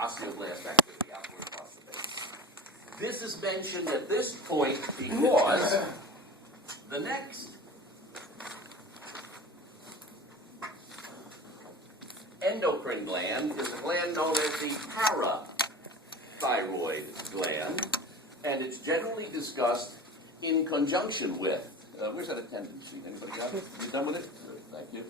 osteoblast activity outward across the base. This is mentioned at this point because the next endocrine gland is a gland known as the parathyroid gland, and it's generally discussed in conjunction with, where's that attendance sheet? Anybody got it? You done with it? Good, thank you.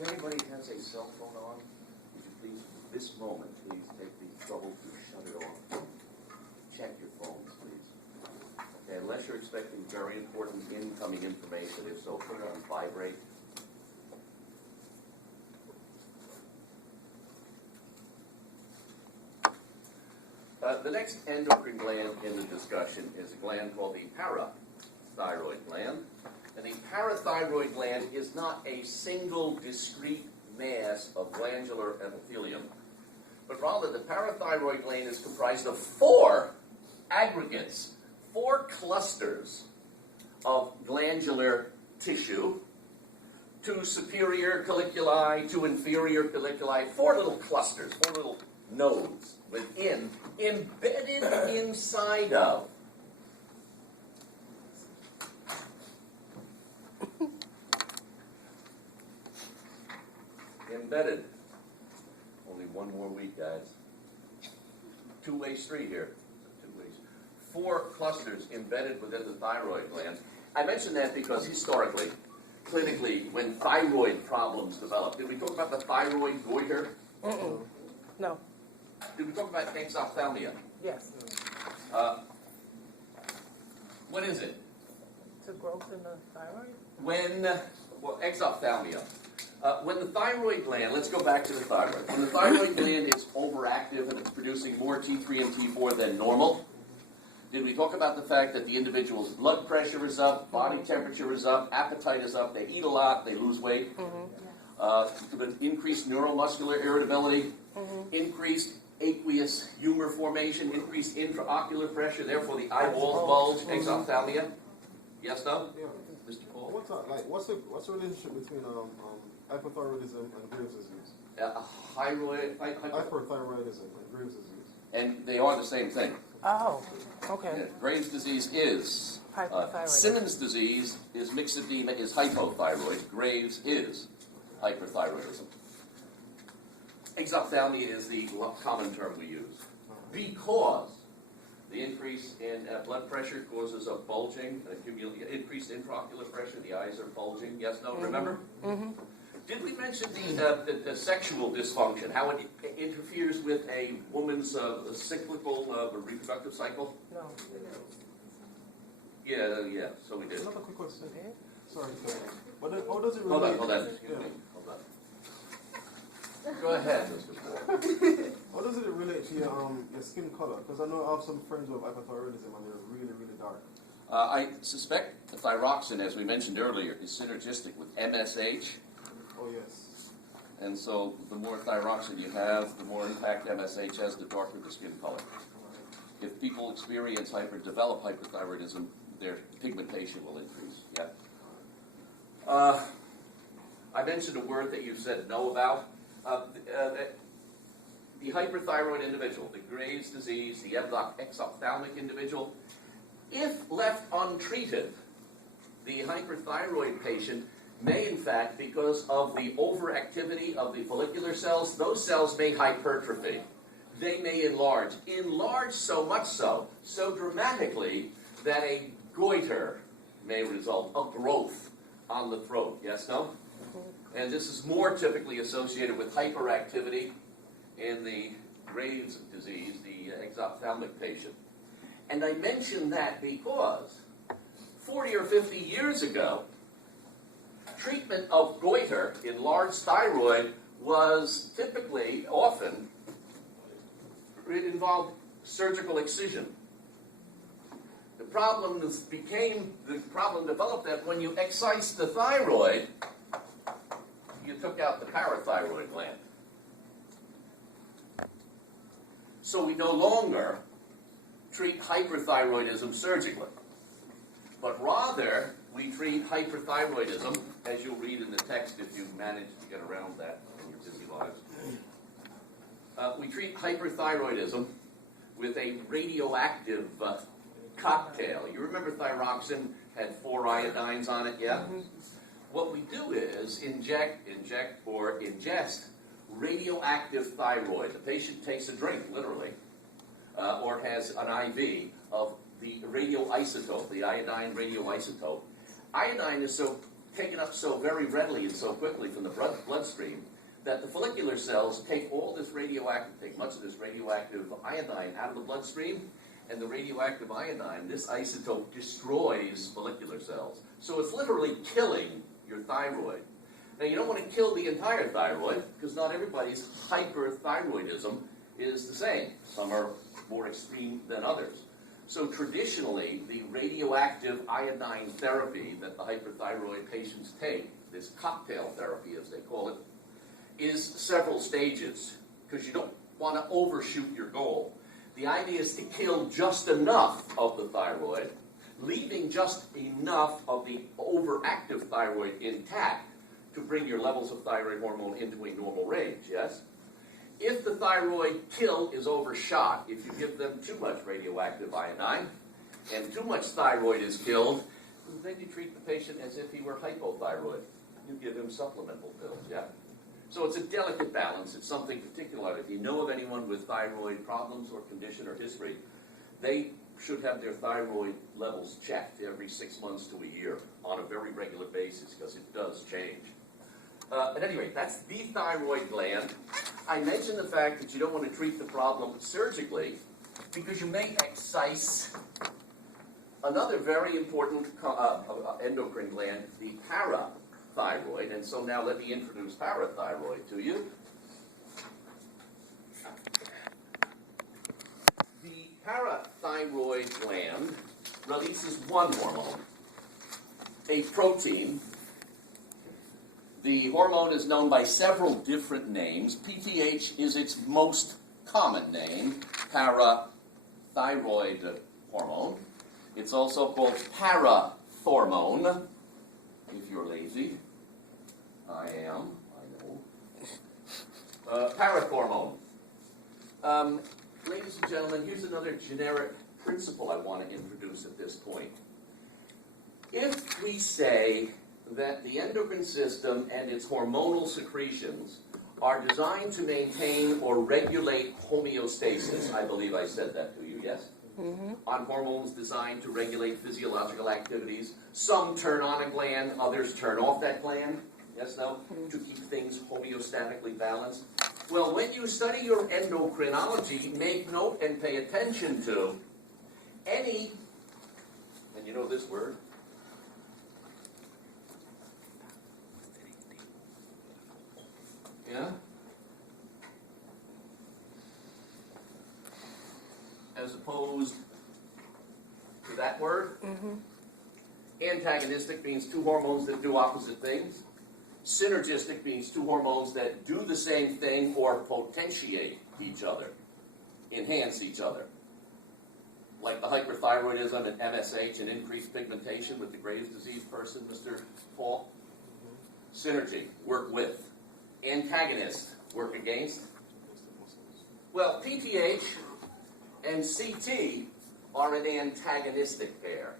If anybody has a cell phone on, would you please, this moment, please take the trouble to shut it off. Check your phones, please. Okay, unless you're expecting very important incoming information, if so, put it on vibrate. The next endocrine gland in the discussion is a gland called the parathyroid gland. And the parathyroid gland is not a single discrete mass of glandular epithelium, but rather the parathyroid gland is comprised of four aggregates, four clusters of glandular tissue, two superior caliculi, two inferior caliculi, four little clusters, four little nodes within, embedded inside of embedded. Only one more week, guys. Two-way street here. Two ways. Four clusters embedded within the thyroid gland. I mention that because historically, clinically, when thyroid problems develop, did we talk about the thyroid goiter? No. Did we talk about exophthalmia? Yes. What is it? It's a growth in the thyroid? Exophthalmia. When the thyroid gland, let's go back to the thyroid. When the thyroid gland is overactive and it's producing more T3 and T4 than normal, did we talk about the fact that the individual's blood pressure is up, body temperature is up, appetite is up, they eat a lot, they lose weight, increased neuromuscular irritability, increased aqueous humor formation, increased intraocular pressure, therefore the eyeballs bulge, exophthalmia? Yes, no? Yeah. Mr. Paul? What's the relationship between hypothyroidism and Graves' disease? Hyperthyroidism and Graves' disease. And they are the same thing. Oh, okay. Yeah, Graves' disease is Hypothyroidism. Simmons' disease is myxedema, is hypothyroid. Graves is hyperthyroidism. Exophthalmia is the common term we use because the increase in blood pressure causes a bulging, increased intraocular pressure. The eyes are bulging. Yes, no, remember? Did we mention the sexual dysfunction, how it interferes with a woman's cyclical reproductive cycle? No. Yeah, so we did. Another quick question. Sorry. But how does it relate? Hold on. Excuse me. Hold on. Go ahead, Mr. Paul. How does it relate to your skin color? Because I know I have some friends who have hypothyroidism and they're really, really dark. I suspect the thyroxine, as we mentioned earlier, is synergistic with MSH. Oh, yes. And so the more thyroxine you have, the more impact MSH has, the darker the skin color. If people experience develop hyperthyroidism, their pigmentation will increase. Yeah. I mentioned a word that you said no about. The hyperthyroid individual, the Graves' disease, the exophthalmic individual, if left untreated, the hyperthyroid patient may, in fact, because of the overactivity of the follicular cells, those cells may hypertrophy. They may enlarge so much so dramatically that a goiter may result, a growth on the throat. Yes, no? And this is more typically associated with hyperactivity in the Graves' disease, the exophthalmic patient. And I mention that because 40 or 50 years ago, treatment of goiter, enlarged thyroid, was typically, often, it involved surgical excision. The problem developed that when you excised the thyroid, you took out the parathyroid gland. So we no longer treat hyperthyroidism surgically, but rather we treat hyperthyroidism, as you'll read in the text if you manage to get around that in your busy lives. We treat hyperthyroidism with a radioactive cocktail. You remember thyroxine had 4 iodines on it, yeah? What we do is inject or ingest radioactive thyroid. The patient takes a drink, literally, or has an IV of the radioisotope, the iodine radioisotope. Iodine is taken up so very readily and so quickly from the bloodstream that the follicular cells take much of this radioactive iodine out of the bloodstream, and the radioactive iodine, this isotope, destroys follicular cells. So it's literally killing your thyroid. Now, you don't want to kill the entire thyroid, because not everybody's hyperthyroidism is the same. Some are more extreme than others. So traditionally, the radioactive iodine therapy that the hyperthyroid patients take, this cocktail therapy as they call it, is several stages, because you don't want to overshoot your goal. The idea is to kill just enough of the thyroid, leaving just enough of the overactive thyroid intact to bring your levels of thyroid hormone into a normal range, yes? If the thyroid kill is overshot, if you give them too much radioactive iodine and too much thyroid is killed, then you treat the patient as if he were hypothyroid. You give him supplemental pills, yeah? So it's a delicate balance. It's something particular. If you know of anyone with thyroid problems or condition or history, they should have their thyroid levels checked every 6 months to a year on a very regular basis, because it does change. At any rate, that's the thyroid gland. I mentioned the fact that you don't want to treat the problem surgically because you may excise another very important endocrine gland, the parathyroid. And so now let me introduce parathyroid to you. The parathyroid gland releases one hormone, a protein. The hormone is known by several different names. PTH is its most common name, parathyroid hormone. It's also called parathormone, if you're lazy. I am, I know. Parathormone. Ladies and gentlemen, here's another generic principle I want to introduce at this point. If we say that the endocrine system and its hormonal secretions are designed to maintain or regulate homeostasis, I believe I said that to you, yes? On hormones designed to regulate physiological activities. Some turn on a gland, others turn off that gland, yes, no? To keep things homeostatically balanced. Well, when you study your endocrinology, make note and pay attention to any, and you know this word, yeah? As opposed to that word. Antagonistic means two hormones that do opposite things. Synergistic means two hormones that do the same thing or potentiate each other, enhance each other. Like the hyperthyroidism and MSH and increased pigmentation with the Graves' disease person, Mr. Paul. Synergy, work with. Antagonist, work against. Well, PTH and CT are an antagonistic pair.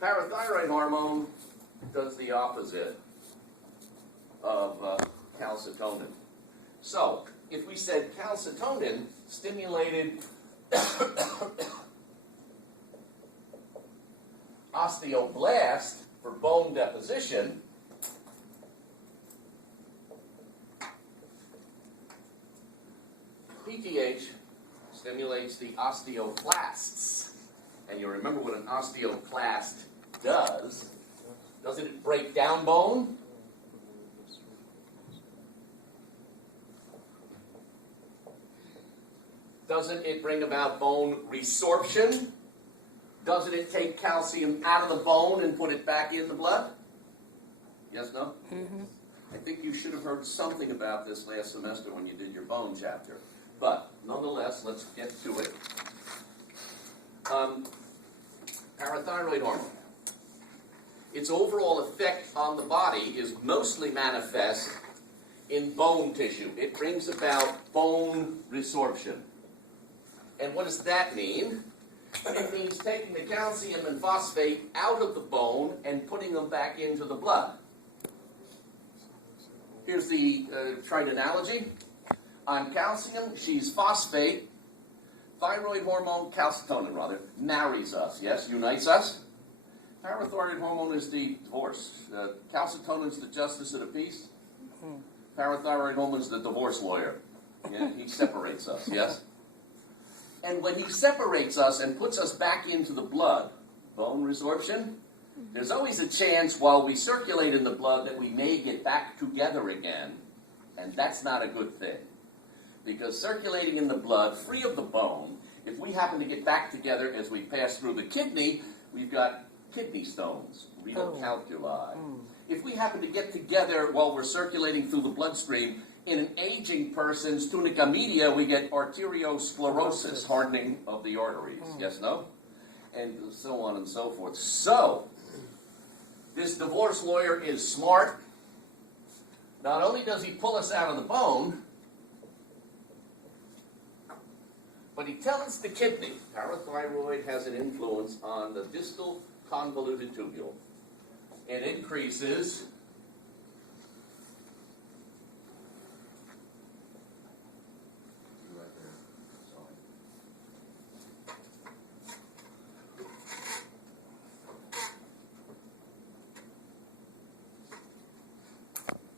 Parathyroid hormone does the opposite of calcitonin. So, if we said calcitonin stimulated osteoblast for bone deposition, PTH stimulates the osteoclasts. And you remember what an osteoclast does. Doesn't it break down bone? Doesn't it bring about bone resorption? Doesn't it take calcium out of the bone and put it back in the blood? Yes, no? I think you should have heard something about this last semester when you did your bone chapter. But less. Let's get to it. Parathyroid hormone. Its overall effect on the body is mostly manifest in bone tissue. It brings about bone resorption. And what does that mean? It means taking the calcium and phosphate out of the bone and putting them back into the blood. Here's the trite analogy. I'm calcium, she's phosphate. Thyroid hormone, calcitonin rather, marries us, yes, unites us. Parathyroid hormone is the divorce. Calcitonin is the justice of the peace. Parathyroid hormone is the divorce lawyer. Yeah? He separates us, yes? And when he separates us and puts us back into the blood, bone resorption, there's always a chance while we circulate in the blood that we may get back together again. And that's not a good thing. Because circulating in the blood, free of the bone, if we happen to get back together as we pass through the kidney, we've got kidney stones, renal calculi. If we happen to get together while we're circulating through the bloodstream, in an aging person's tunica media, we get arteriosclerosis, hardening of the arteries. Yes, no? And so on and so forth. So, this divorce lawyer is smart. Not only does he pull us out of the bone, but he tells the kidney, parathyroid has an influence on the distal convoluted tubule. It increases